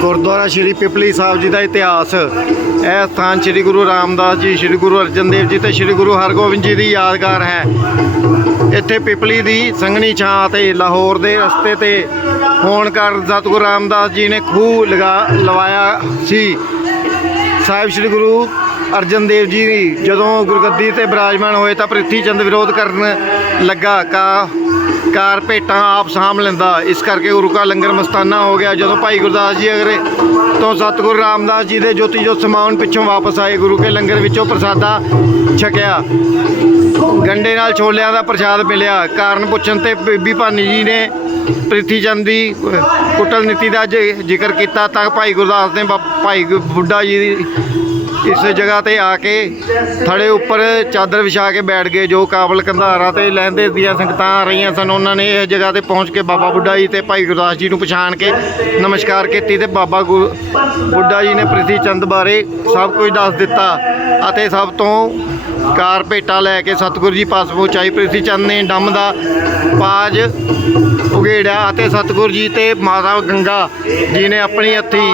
ਗੁਰਦੁਆਰਾ ਸ਼੍ਰੀ ਪਿਪਲੀ ਸਾਹਿਬ ਜੀ ਦਾ ਇਤਿਹਾਸ। ਇਹ ਸਥਾਨ ਸ਼੍ਰੀ ਗੁਰੂ ਰਾਮਦਾਸ ਜੀ, ਸ਼੍ਰੀ ਗੁਰੂ ਅਰਜਨ ਦੇਵ ਜੀ ਤੇ ਸ਼੍ਰੀ ਗੁਰੂ ਹਰਗੋਬਿੰਦ ਜੀ ਦੀ ਯਾਦਗਾਰ ਹੈ। ਇੱਥੇ ਪਿਪਲੀ ਦੀ ਸੰਘਣੀ ਛਾਂ ਅਤੇ ਲਾਹੌਰ ਦੇ ਰਸਤੇ ਤੇ ਹੋਣ ਕਾਰਨ ਸਤਿਗੁਰੂ ਰਾਮਦਾਸ ਜੀ ਨੇ ਖੂਹ ਲਗਾ ਲਵਾਇਆ ਸੀ। ਸਾਹਿਬ ਸ੍ਰੀ ਗੁਰੂ ਅਰਜਨ ਦੇਵ ਜੀ ਜਦੋਂ ਗੁਰਗੱਦੀ ਤੇ ਬਿਰਾਜਮਾਨ ਹੋਏ ਤਾਂ ਪ੍ਰਿਥੀ ਚੰਦ ਵਿਰੋਧ ਕਰਨ ਲੱਗਾ। ਕਾ ਕਾਰ ਭੇਟਾਂ ਆਪ ਸਾਂਭ ਲੈਂਦਾ। ਇਸ ਕਰਕੇ ਗੁਰੂ ਕਾ ਲੰਗਰ ਮਸਤਾਨਾ ਹੋ ਗਿਆ। ਜਦੋਂ ਭਾਈ ਗੁਰਦਾਸ ਜੀ ਅਗਰੇ ਤੋਂ ਸਤਿਗੁਰੂ ਰਾਮਦਾਸ ਜੀ ਦੇ ਜੋਤੀ ਜੋਤ ਸਮਾਉਣ ਪਿੱਛੋਂ ਵਾਪਸ ਆਏ, ਗੁਰੂ ਕੇ ਲੰਗਰ ਵਿੱਚੋਂ ਪ੍ਰਸਾਦਾ ਛਕਿਆ। ਗੰਡੇ ਨਾਲ ਛੋਲਿਆਂ ਦਾ ਪ੍ਰਸ਼ਾਦ ਮਿਲਿਆ। ਕਾਰਨ ਪੁੱਛਣ ਤੇ ਬੀਬੀ ਭਾਨੀ ਜੀ ਨੇ ਪ੍ਰਿਥੀ ਚੰਦ ਦੀ ਕੁਟਲ ਨੀਤੀ ਦਾ ਜ- ਜ਼ਿਕਰ ਕੀਤਾ। ਤਾਂ ਭਾਈ ਗੁਰਦਾਸ ਨੇ ਬਾ- ਭਾਈ ਬੁੱਢਾ ਜੀ ਦੀ ਇਸ ਜਗ੍ਹਾ ਤੇ ਆ ਕੇ ਥੜੇ ਉੱਪਰ ਚਾਦਰ ਵਿਛਾ ਕੇ ਬੈਠ ਗਏ, ਜੋ ਕਾਬਲ ਕੰਧਾਰਾ ਤੇ ਲਹਿੰਦੇ ਦੀਆਂ ਸੰਗਤਾਂ ਆ ਰਹੀਆਂ ਸਨ। ਉਹਨਾਂ ਨੇ ਇਸ ਜਗ੍ਹਾ ਤੇ ਪਹੁੰਚ ਕੇ ਬਾਬਾ ਬੁੱਢਾ ਜੀ ਤੇ ਭਾਈ ਗੁਰਦਾਸ ਜੀ ਨੂੰ ਪਛਾਣ ਕੇ ਨਮਸਕਾਰ ਕੀਤੀ ਤੇ ਬਾਬਾ ਗੁਰ- ਬੁੱਢਾ ਜੀ ਨੇ ਪ੍ਰਿਥੀ ਚੰਦ ਬਾਰੇ ਸਭ ਕੁਝ ਦੱਸ ਦਿੱਤਾ ਅਤੇ ਸਭ ਤੋਂ ਕਾਰ ਭੇਟਾ ਲੈ ਕੇ ਸਤਿਗੁਰੂ ਜੀ ਪਾਸ ਪਹੁੰਚਾਈ। ਪ੍ਰਿਥੀ ਚੰਦ ਨੇ ਡੰਮ ਦਾ ਪਾਜ ਉਗੇੜਿਆ ਅਤੇ ਸਤਿਗੁਰੂ ਜੀ ਤੇ ਮਾਤਾ ਗੰਗਾ ਜੀ ਨੇ ਆਪਣੀ ਹੱਥੀ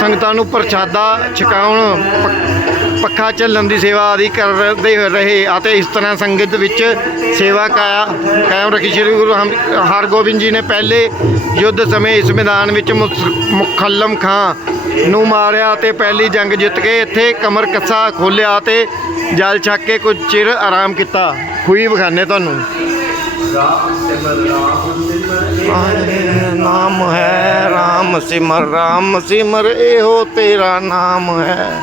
ਸੰਗਤਾਂ ਨੂੰ ਪ੍ਰਸ਼ਾਦਾ ਛਕਾਉਣ ਪੱਖਾ ਚੱਲਣ ਦੀ ਸੇਵਾ ਆਦਿ ਕਰਦੇ ਰਹੇ ਅਤੇ ਇਸ ਤਰ੍ਹਾਂ ਸੰਗਤ ਵਿੱਚ ਸੇਵਾ ਕਾਇਆ ਕਾਇਮ ਰੱਖੀ ਸ੍ਰੀ ਗੁਰੂ ਹਰਗੋਬਿੰਦ ਜੀ ਨੇ ਪਹਿਲੇ ਯੁੱਧ ਸਮੇਂ ਇਸ ਮੈਦਾਨ ਵਿੱਚ ਮੁਖੱਲਮ ਖਾਂ ਨੂੰ ਮਾਰਿਆ ਅਤੇ ਪਹਿਲੀ ਜੰਗ ਜਿੱਤ ਕੇ ਇੱਥੇ ਕਮਰ ਕੱਸਾ ਖੋਲਿਆ ਤੇ ਜਲ ਛੱਕ ਕੇ ਕੁਝ ਚਿਰ ਆਰਾਮ ਕੀਤਾ। ਖੁਈ ਵਿਖਾਣੇ ਤੁਹਾਨੂੰ। ਨਾਮ ਹੈ ਰਾਮ ਸਿਮਰ ਰਾਮ ਸਿਮਰ, ਇਹੋ ਤੇਰਾ ਨਾਮ ਹੈ।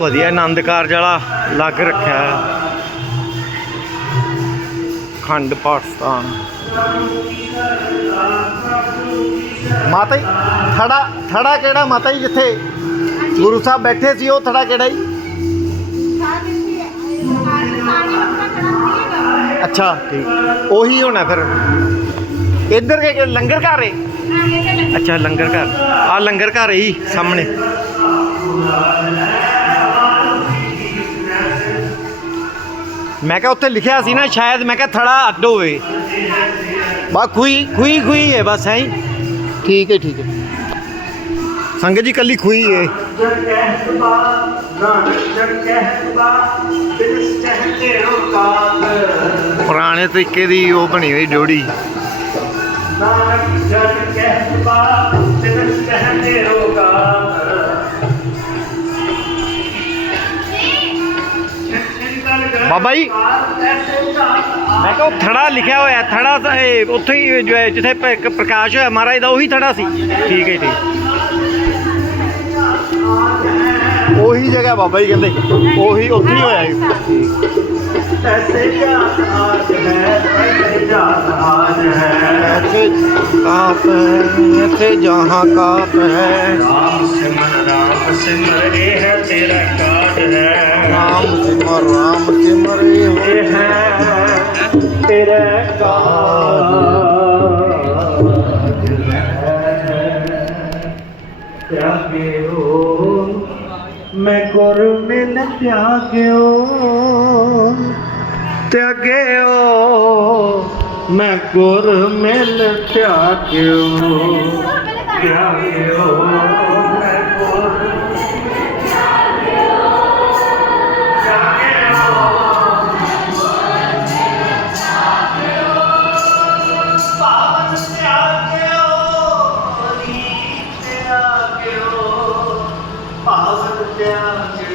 ਵਧੀਆ ਆਨੰਦ ਕਾਰਜ ਵਾਲਾ ਲੱਗ ਰੱਖਿਆ ਹੈ ਖੰਡ ਪਾਠ ਮਾਤਾ ਜੀ, ਥੜਾ ਥੜਾ ਕਿਹੜਾ ਮਾਤਾ ਜੀ ਜਿੱਥੇ ਗੁਰੂ ਸਾਹਿਬ ਬੈਠੇ ਸੀ, ਉਹ ਥੜਾ ਕਿਹੜਾ ਜੀ? ਅੱਛਾ, ਠੀਕ। ਉਹੀ ਹੋਣਾ ਫਿਰ। ਇੱਧਰ ਕੇ ਲੰਗਰ ਘਰ ਹੈ ਅੱਛਾ, ਲੰਗਰ ਘਰ। ਆ ਲੰਗਰ ਘਰ ਹੀ ਸਾਹਮਣੇ। ਮੈਂ ਕਿਹਾ ਉੱਥੇ ਲਿਖਿਆ ਸੀ ਨਾ ਸ਼ਾਇਦ ਮੈਂ ਕਿਹਾ ਥੜਾ ਅੱਡ ਹੋਵੇ। ਬਾ ਖੂਈ ਖੂਈ ਖੂਈ ਹੈ ਬਸ ਹੈ। ਠੀਕ ਹੈ ਠੀਕ ਹੈ। ਸੰਗਤ ਜੀ ਕੱਲੀ ਖੂਈ ਹੈ। ਪੁਰਾਣੇ ਤਰੀਕੇ ਦੀ ਉਹ ਬਣੀ ਹੋਈ ਨਾਨਕ ਰੋਕਾਤ ਬਾਬਾ ਜੀ। ਮੈਂ ਕਿਹਾ ਉਹ ਥੜਾ ਲਿਖਿਆ ਹੋਇਆ ਥੜਾ ਤਾਂ ਇਹ ਉੱਥੇ ਹੀ ਜੋ ਹੈ ਜਿੱਥੇ ਪ- ਪ੍ਰਕਾਸ਼ ਹੋਇਆ ਮਹਾਰਾਜ ਦਾ ਉਹੀ ਥੜਾ ਸੀ ਠੀਕ ਹੈ ਠੀਕ ਉਹੀ ਜਗ੍ਹਾ ਬਾਬਾ ਜੀ ਕਹਿੰਦੇ ਉਹੀ ਉੱਥੇ ਹੀ ਹੋਇਆ ਸੀ ऐसे जात आज है ऐसे जात आज है ਇੱਥੇ ਕਾਪ ਹੈ ਇੱਥੇ ਜਹਾਂ ਕਾਪ ਹੈ राम सिमर राम सिमर ये है तेरा ਪਾਠ ਹੈ। ਰਾਮ ਸਿਮਰ ਰਾਮ ਸਿਮਰੇ ਹੋਏ। ਹੈ ਤੇਰੇ ਕਾਜ। ਹੈ ਤਿਆਗਿਓ ਮੈਂ ਗੁਰ ਮਿਲ ਤਿਆਗਿਓ। ਤਿਆਗਿਓ ਮੈਂ ਗੁਰ ਮਿਲ ਤਿਆਗਿਓ।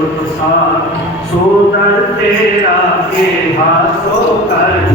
गुस्सा सो दर तेरा के हाथों कर